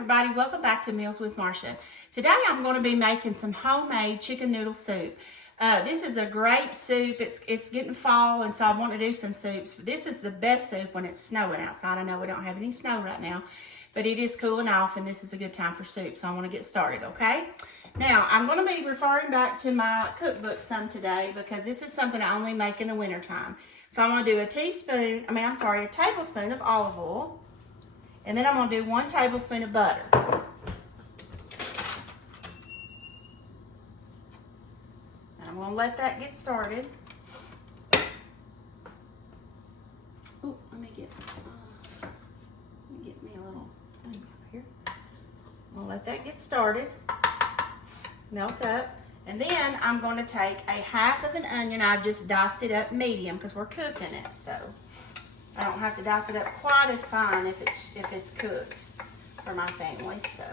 everybody, welcome back to Meals with Marsha. Today I'm going to be making some homemade chicken noodle soup. This is a great soup. It's getting fall, and so I want to do some soups. This is the best soup when it's snowing outside. I know we don't have any snow right now, but it is cooling off, and this is a good time for soup, so I want to get started, okay? Now, I'm going to be referring back to my cookbook some today because this is something I only make in the wintertime. So I'm going to do a tablespoon of olive oil. And then I'm going to do 1 tablespoon of butter. And I'm going to let that get started. Oh, let me get me a little thing here. I'm going to let that get started. Melt up. And then I'm going to take a half of an onion. I've just diced it up medium because we're cooking it. So I don't have to dice it up quite as fine if it's cooked for my family. So,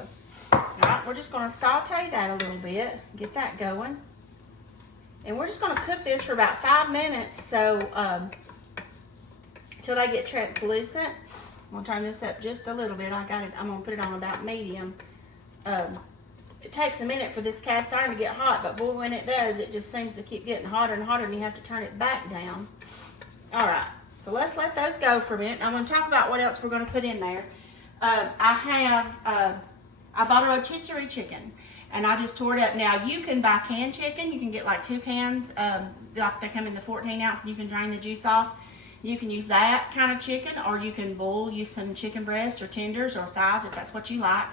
all right, we're just going to saute that a little bit, get that going. And we're just going to cook this for about 5 minutes so until they get translucent. I'm going to turn this up just a little bit. I'm going to put it on about medium. It takes a minute for this cast iron to get hot, but boy, when it does, it just seems to keep getting hotter and hotter, and you have to turn it back down. All right. So let's let those go for a minute. I'm going to talk about what else we're going to put in there. I bought a rotisserie chicken, and I just tore it up. Now, you can buy canned chicken. You can get like 2 cans, like they come in the 14 ounce, and you can drain the juice off. You can use that kind of chicken, or you can use some chicken breast or tenders or thighs if that's what you like.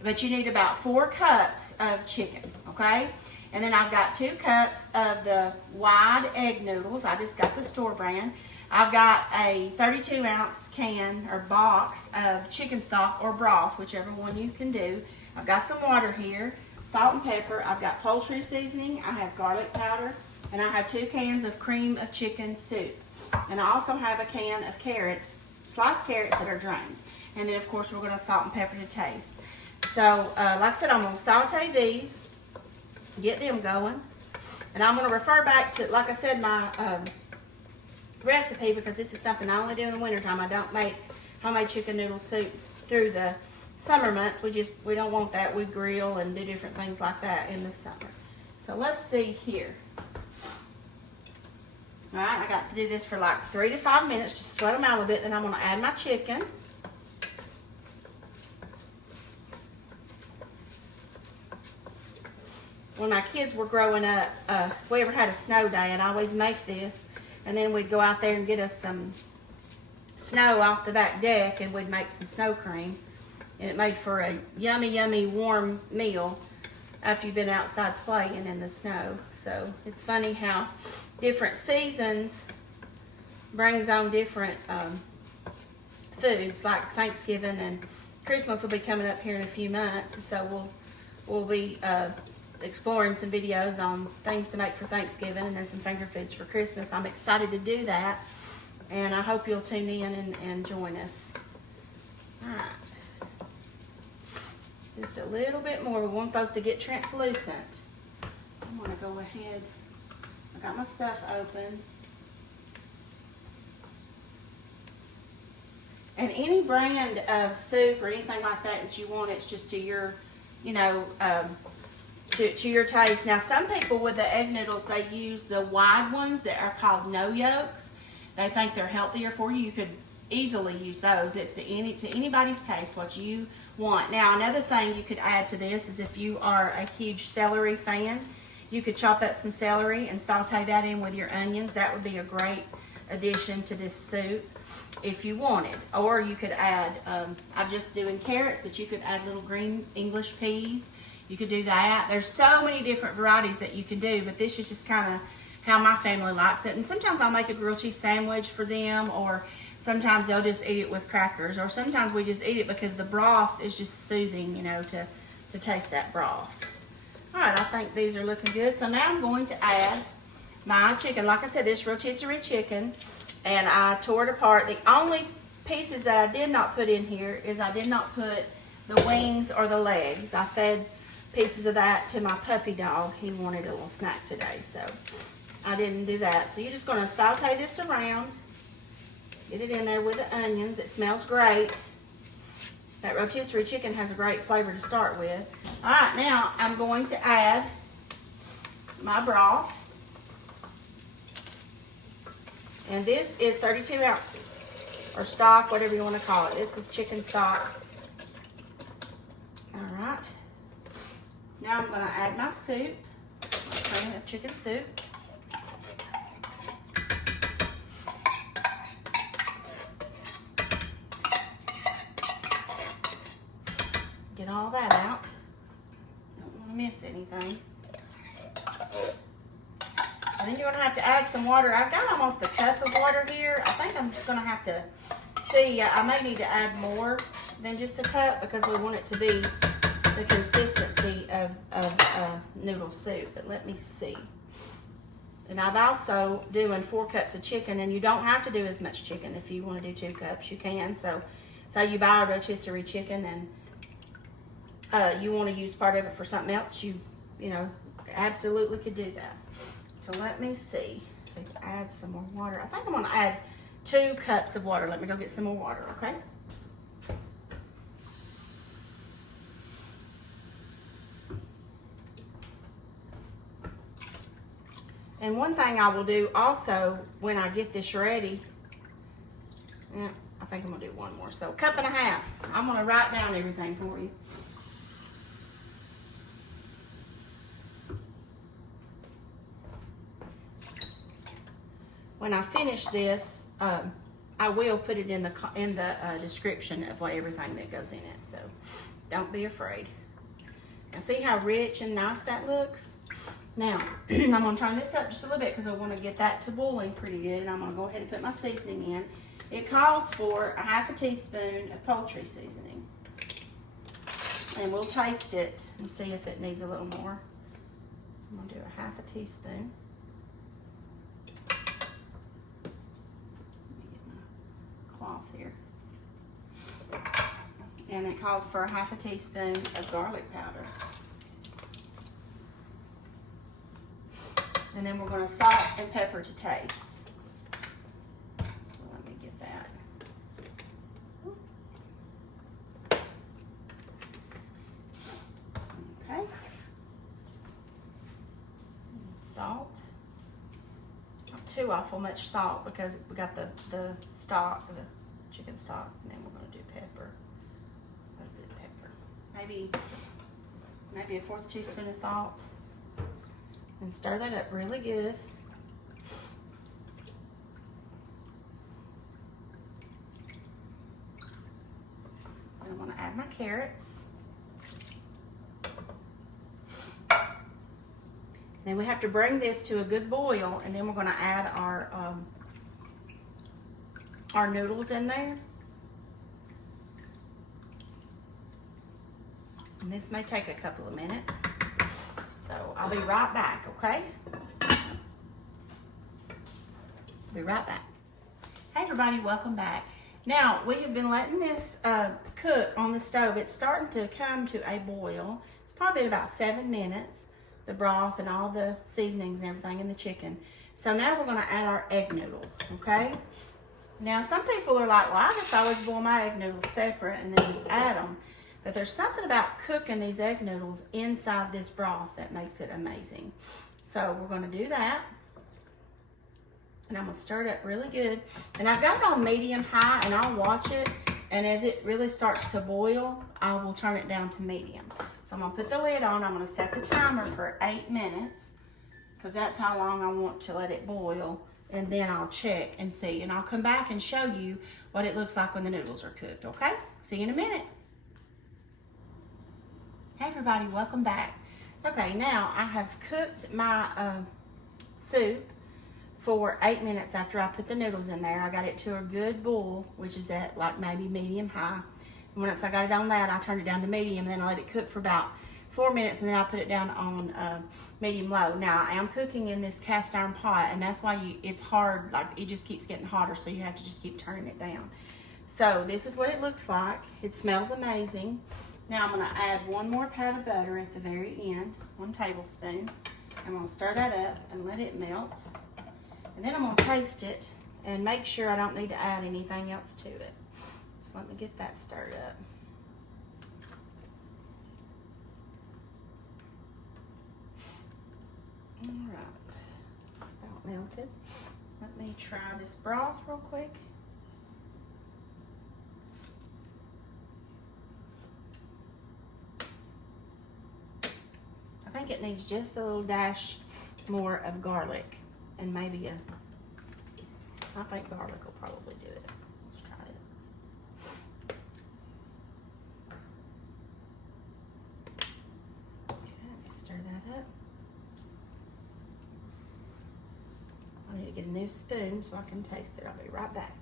But you need about 4 cups of chicken, okay? And then I've got 2 cups of the wide egg noodles. I just got the store brand. I've got a 32 ounce can or box of chicken stock or broth, whichever one you can do. I've got some water here, salt and pepper. I've got poultry seasoning. I have garlic powder, and I have 2 cans of cream of chicken soup. And I also have a can of carrots, sliced carrots that are drained. And then of course we're going to salt and pepper to taste. So like I said, I'm going to saute these, get them going. And I'm going to refer back to, like I said, my recipe, because this is something I only do in the wintertime. I don't make homemade chicken noodle soup through the summer months. We don't want that. We grill and do different things like that in the summer. So let's see here. All right, I got to do this for like 3 to 5 minutes, just sweat them out a little bit. Then I'm going to add my chicken. When my kids were growing up, if we ever had a snow day, I'd always make this. And then we'd go out there and get us some snow off the back deck, and we'd make some snow cream. And it made for a yummy, yummy warm meal after you've been outside playing in the snow. So it's funny how different seasons brings on different foods, like Thanksgiving and Christmas will be coming up here in a few months. And so we'll be exploring some videos on things to make for Thanksgiving and then some finger foods for Christmas. I'm excited to do that, and I hope you'll tune in and join us. All right, just a little bit more. We want those to get translucent. I'm going to go ahead. I got my stuff open. And any brand of soup or anything like that you want, it's just to your, to your taste. Now, some people with the egg noodles, they use the wide ones that are called no yolks. They think they're healthier for you. You could easily use those. It's to anybody's taste, what you want. Now, another thing you could add to this is if you are a huge celery fan, you could chop up some celery and saute that in with your onions. That would be a great addition to this soup if you wanted. Or you could add, I'm just doing carrots, but you could add little green English peas. You could do that. There's so many different varieties that you can do, but this is just kind of how my family likes it. And sometimes I'll make a grilled cheese sandwich for them, or sometimes they'll just eat it with crackers, or sometimes we just eat it because the broth is just soothing, to taste that broth. All right, I think these are looking good. So now I'm going to add my chicken. Like I said, this rotisserie chicken, and I tore it apart. The only pieces that I did not put in here is I did not put the wings or the legs. I fed pieces of that to my puppy dog. He wanted a little snack today, so I didn't do that. So you're just going to saute this around, get it in there with the onions. It smells great. That rotisserie chicken has a great flavor to start with. All right, now I'm going to add my broth. And this is 32 ounces, or stock, whatever you want to call it. This is chicken stock. All right. Now I'm going to add my soup. I'm going to have chicken soup. Get all that out. Don't want to miss anything. And then you're going to have to add some water. I've got almost a cup of water here. I think I'm just going to have to see. I may need to add more than just a cup because we want it to be the consistency of noodle soup. But let me see. And I've also doing 4 cups of chicken, and you don't have to do as much chicken. If you want to do 2 cups, you can. So you buy a rotisserie chicken and you want to use part of it for something else, you know, absolutely could do that. So let me see. Add some more water. I think I'm going to add 2 cups of water. Let me go get some more water, okay? And one thing I will do also when I get this ready, I think I'm going to do 1 more. So 1.5 cups. I'm going to write down everything for you. When I finish this, I will put it in the description of everything that goes in it. So don't be afraid. Now see how rich and nice that looks? Now I'm going to turn this up just a little bit because I want to get that to boiling pretty good. And I'm going to go ahead and put my seasoning in. It calls for a 1/2 teaspoon of poultry seasoning. And we'll taste it and see if it needs a little more. I'm going to do a 1/2 teaspoon. Cloth here. And it calls for a 1/2 teaspoon of garlic powder. And then we're going to salt and pepper to taste. So let me get that. Okay. Salt. Not too awful much salt because we got the stock, the chicken stock, and then we're going to do pepper. A little bit of pepper. Maybe a 1/4 teaspoon of salt. And stir that up really good. And I'm going to add my carrots. Then we have to bring this to a good boil, and then we're going to add our noodles in there. And this may take a couple of minutes. So I'll be right back, okay? Be right back. Hey everybody, welcome back. Now, we have been letting this cook on the stove. It's starting to come to a boil. It's probably about 7 minutes, the broth and all the seasonings and everything in the chicken. So now we're gonna add our egg noodles, okay? Now, some people are like, well, I just always boil my egg noodles separate and then just add them. But there's something about cooking these egg noodles inside this broth that makes it amazing. So we're going to do that. And I'm going to stir it up really good. And I've got it on medium-high, and I'll watch it. And as it really starts to boil, I will turn it down to medium. So I'm going to put the lid on. I'm going to set the timer for 8 minutes because that's how long I want to let it boil. And then I'll check and see. And I'll come back and show you what it looks like when the noodles are cooked, okay? See you in a minute. Hey everybody, welcome back. Okay, now I have cooked my soup for 8 minutes after I put the noodles in there. I got it to a good boil, which is at like maybe medium-high. And once I got it on that, I turned it down to medium, and then I let it cook for about 4 minutes, and then I put it down on medium-low. Now, I am cooking in this cast iron pot, and that's why it's hard, like it just keeps getting hotter, so you have to just keep turning it down. So this is what it looks like. It smells amazing. Now I'm going to add 1 more pat of butter at the very end, 1 tablespoon. I'm going to stir that up and let it melt. And then I'm going to taste it and make sure I don't need to add anything else to it. So let me get that stirred up. melted. Let me try this broth real quick. I think it needs just a little dash more of garlic and maybe I think garlic will probably do it. Let's try this. Okay, let me stir that up. I need to get a new spoon so I can taste it. I'll be right back.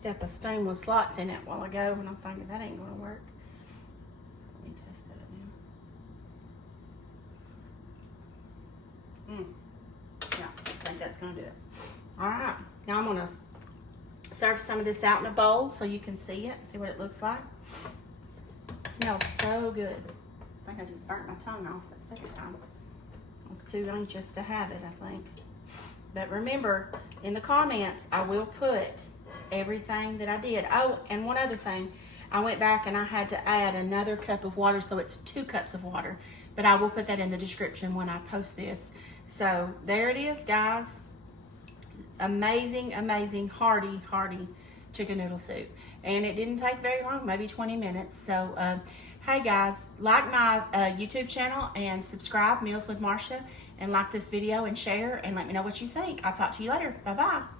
Picked up a spoon with slots in it a while ago and I'm thinking that ain't gonna work. So let me test that now. Yeah, I think that's gonna do it. All right, now I'm gonna serve some of this out in a bowl so you can see it, see what it looks like. It smells so good. I think I just burnt my tongue off that second time. I was too anxious to have it, I think. But remember, in the comments, I will put everything that I did. Oh, and one other thing. I went back and I had to add another cup of water, so it's 2 cups of water. But I will put that in the description when I post this. So there it is, guys. Amazing, amazing, hearty, hearty chicken noodle soup. And it didn't take very long, maybe 20 minutes. So, hey guys, like my YouTube channel and subscribe, Meals with Marsha, and like this video and share and let me know what you think. I'll talk to you later. Bye-bye.